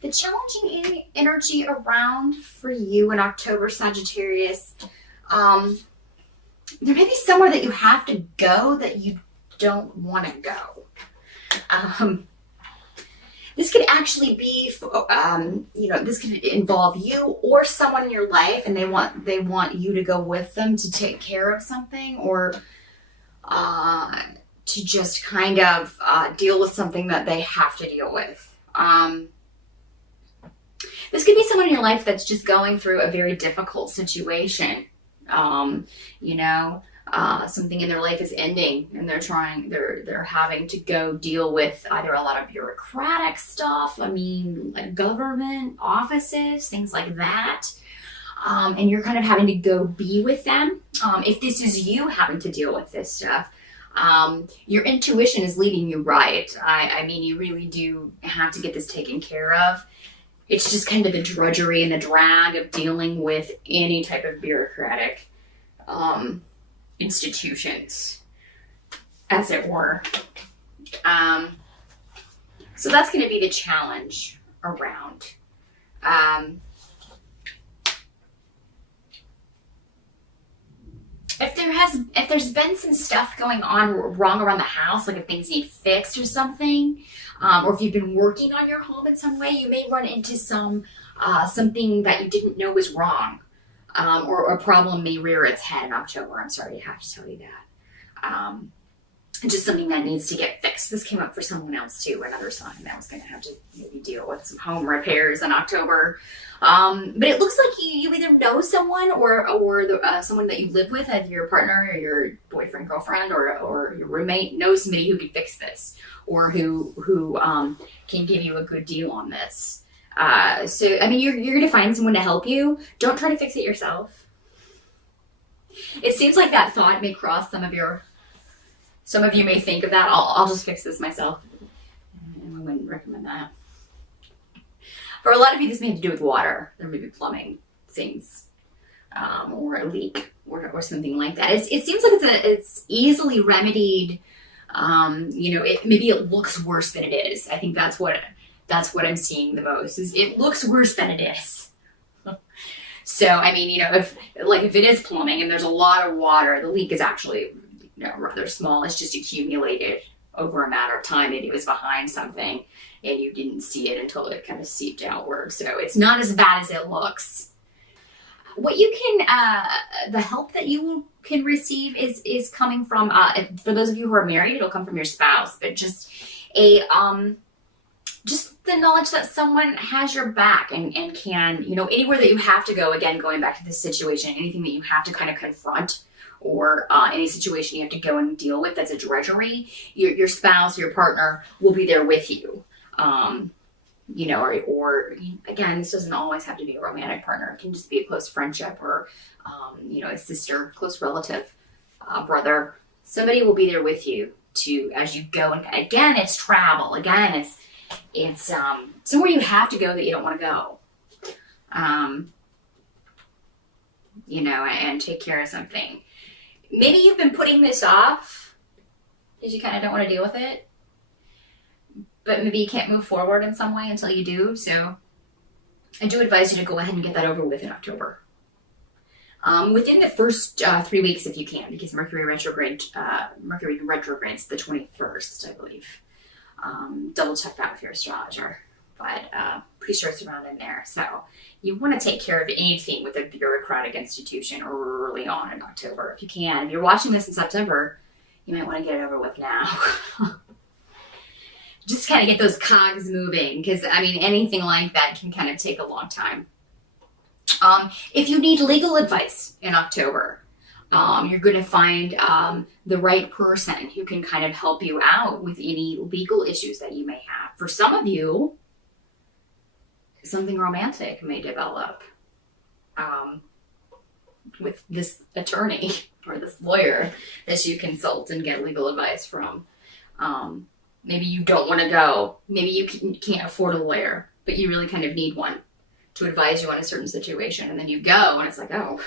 The challenging energy around for you in October, Sagittarius, there may be somewhere that you have to go that you don't want to go. This could actually be, this could involve you or someone in your life, and they want you to go with them to take care of something, or to just kind of deal with something that they have to deal with. This could be someone in your life that's just going through a very difficult situation. Something in their life is ending, and they're having to go deal with either a lot of bureaucratic stuff, like government offices, things like that. And you're kind of having to go be with them. If this is you having to deal with this stuff, your intuition is leading you right. I mean, you really do have to get this taken care of. It's just kind of the drudgery and the drag of dealing with any type of bureaucratic institutions, as it were. So that's going to be the challenge around. If there's been some stuff going on wrong around the house, like if things need fixed or something, or if you've been working on your home in some way, you may run into something that you didn't know was wrong, or a problem may rear its head in October. I'm sorry to have to tell you that. Just something that needs to get fixed. This came up for someone else too, another sign that was going to have to maybe deal with some home repairs in October. But it looks like you either know someone or someone that you live with, either your partner or your boyfriend, girlfriend, or your roommate knows somebody who can fix this, or who can give you a good deal on this. So, I mean, you're going to find someone to help you. Don't try to fix it yourself. It seems like that thought may cross some of you may think of that. I'll just fix this myself. And I wouldn't recommend that. For a lot of you, this may have to do with water. There may be plumbing things, or a leak, or something like that. It seems like it's easily remedied. Maybe it looks worse than it is. I think that's what I'm seeing the most. Is it looks worse than it is. So I mean, if it is plumbing and there's a lot of water, the leak is actually rather small. It's just accumulated over a matter of time. Maybe it was behind something and you didn't see it until it kind of seeped outward. So it's not as bad as it looks. What you can, the help that you can receive is coming from, for those of you who are married, it'll come from your spouse, but just just the knowledge that someone has your back and can, anywhere that you have to go, again, going back to this situation, anything that you have to kind of confront, or any situation you have to go and deal with that's a drudgery, your spouse, your partner will be there with you. Or again, this doesn't always have to be a romantic partner. It can just be a close friendship, or, a sister, close relative, brother. Somebody will be there with you as you go. And again, it's travel. Again, it's somewhere you have to go that you don't want to go. And take care of something. Maybe you've been putting this off because you kind of don't want to deal with it, but maybe you can't move forward in some way until you do. So I do advise you to go ahead and get that over with in October. Within the first 3 weeks, if you can, because Mercury retrogrades the 21st, I believe. Double check that with your astrologer, but pretty sure it's around in there. So you want to take care of anything with a bureaucratic institution early on in October, if you can. If you're watching this in September, you might want to get it over with now. Just kind of get those cogs moving, because anything like that can kind of take a long time. If you need legal advice in October, you're going to find the right person who can kind of help you out with any legal issues that you may have. For some of you, something romantic may develop with this attorney or this lawyer that you consult and get legal advice from. Maybe you don't want to go. Maybe you can't afford a lawyer, but you really kind of need one to advise you on a certain situation. And then you go and it's like, oh,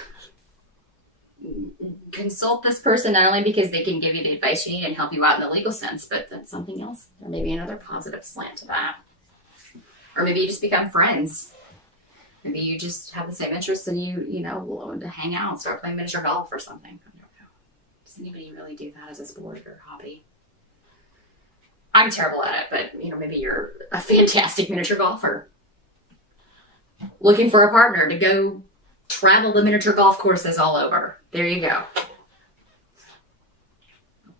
consult this person, not only because they can give you the advice you need and help you out in the legal sense, but that's something else. There may be another positive slant to that. Or maybe you just become friends. Maybe you just have the same interests and you know, to hang out, start playing miniature golf or something. I don't know. Does anybody really do that as a sport or hobby? I'm terrible at it, but, you know, maybe you're a fantastic miniature golfer. Looking for a partner to go travel the miniature golf courses all over. There you go.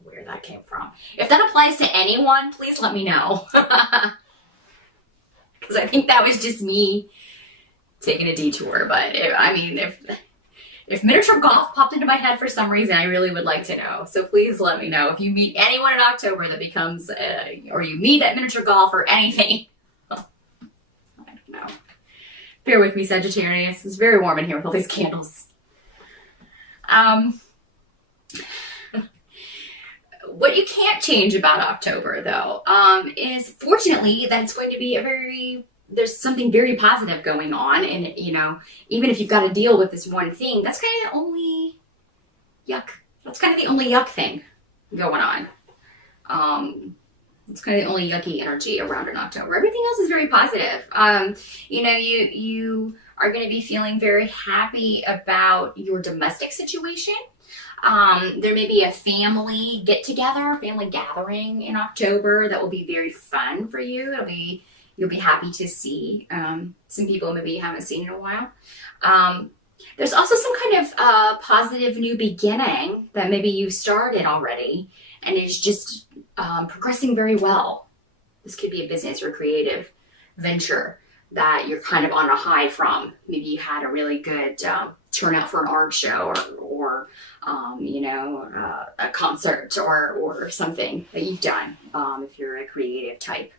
Where that came from. If that applies to anyone, please let me know. Because I think that was just me taking a detour. But if miniature golf popped into my head for some reason, I really would like to know. So please let me know if you meet anyone in October that becomes, or you meet at miniature golf or anything. I don't know. Bear with me, Sagittarius. It's very warm in here with all these candles. What you can't change about October, though, is fortunately that it's going to be there's something very positive going on. And, you know, even if you've got to deal with this one thing, that's kind of the only yuck. That's kind of the only yuck thing going on. It's kind of the only yucky energy around in October. Everything else is very positive. You know, you are going to be feeling very happy about your domestic situation. There may be a family get-together, family gathering in October that will be very fun for you. You'll be happy to see some people maybe you haven't seen in a while. There's also some kind of positive new beginning that maybe you've started already and is just progressing very well. This could be a business or creative venture that you're kind of on a high from. Maybe you had a really good turnout for an art show or you know, a concert or something that you've done if you're a creative type.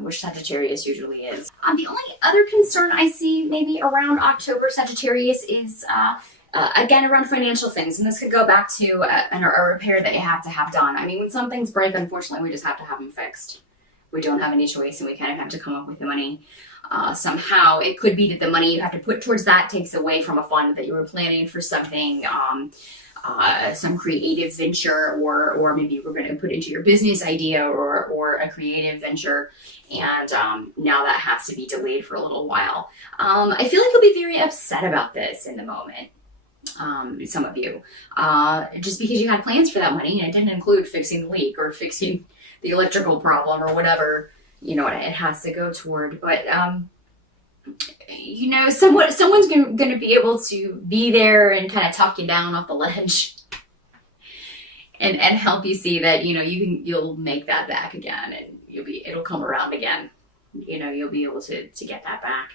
Which Sagittarius usually is. The only other concern I see maybe around October, Sagittarius, is again around financial things. And this could go back to a repair that you have to have done. I mean, when some things break, unfortunately, we just have to have them fixed. We don't have any choice and we kind of have to come up with the money somehow. It could be that the money you have to put towards that takes away from a fund that you were planning for something, some creative venture, or maybe you were going to put into your business idea or a creative venture, and now that has to be delayed for a little while. I feel like you'll be very upset about this in the moment, some of you, just because you had plans for that money and it didn't include fixing the leak or fixing the electrical problem or whatever, you know, it has to go toward. But you know, someone's going to be able to be there and kind of talk you down off the ledge and help you see that, you know, you'll make that back again, and it'll come around again. You know, you'll be able to get that back.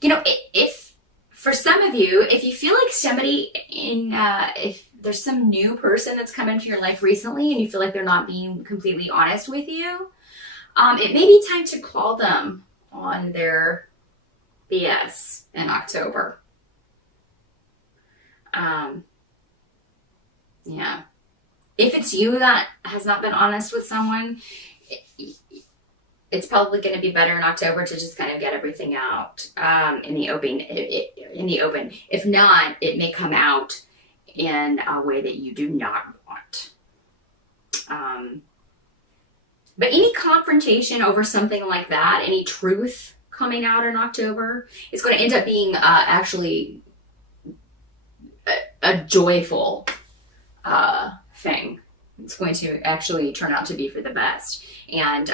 You know, if for some of you, if you feel like somebody if there's some new person that's come into your life recently and you feel like they're not being completely honest with you, it may be time to call them on their BS in October. Yeah. If it's you that has not been honest with someone, it's probably going to be better in October to just kind of get everything out in the open. If not, it may come out in a way that you do not want. But any confrontation over something like that, any truth coming out in October, is going to end up being actually a joyful thing. It's going to actually turn out to be for the best. And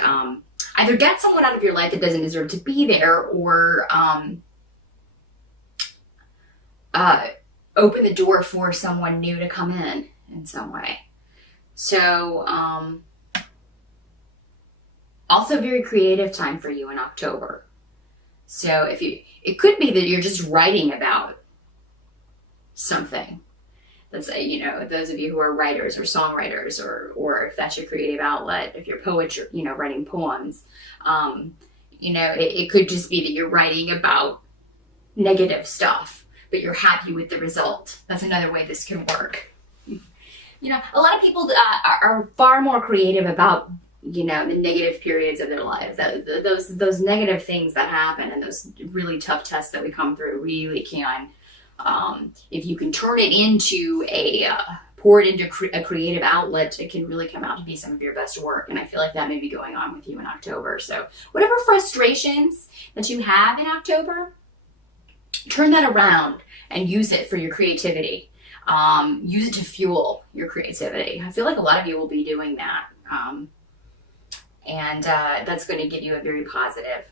either get someone out of your life that doesn't deserve to be there, or open the door for someone new to come in some way. So, also very creative time for you in October. So it could be that you're just writing about something. Let's say, you know, those of you who are writers or songwriters, or if that's your creative outlet, if you're poetry, you know, writing poems, you know, it could just be that you're writing about negative stuff, but you're happy with the result. That's another way this can work. You know, a lot of people are far more creative about, you know, the negative periods of their lives. Those negative things that happen and those really tough tests that we come through really can, if you can turn it into a pour it into a creative outlet, it can really come out to be some of your best work. And I feel like that may be going on with you in October. So whatever frustrations that you have in October, turn that around and use it for your creativity. Use it to fuel your creativity. I feel like a lot of you will be doing that. And that's going to give you a very positive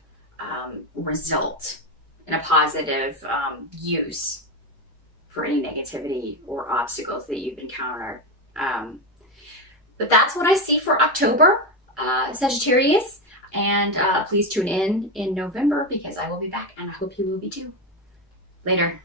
result and a positive use for any negativity or obstacles that you've encountered. But that's what I see for October, Sagittarius. And please tune in November, because I will be back, and I hope you will be too. Later.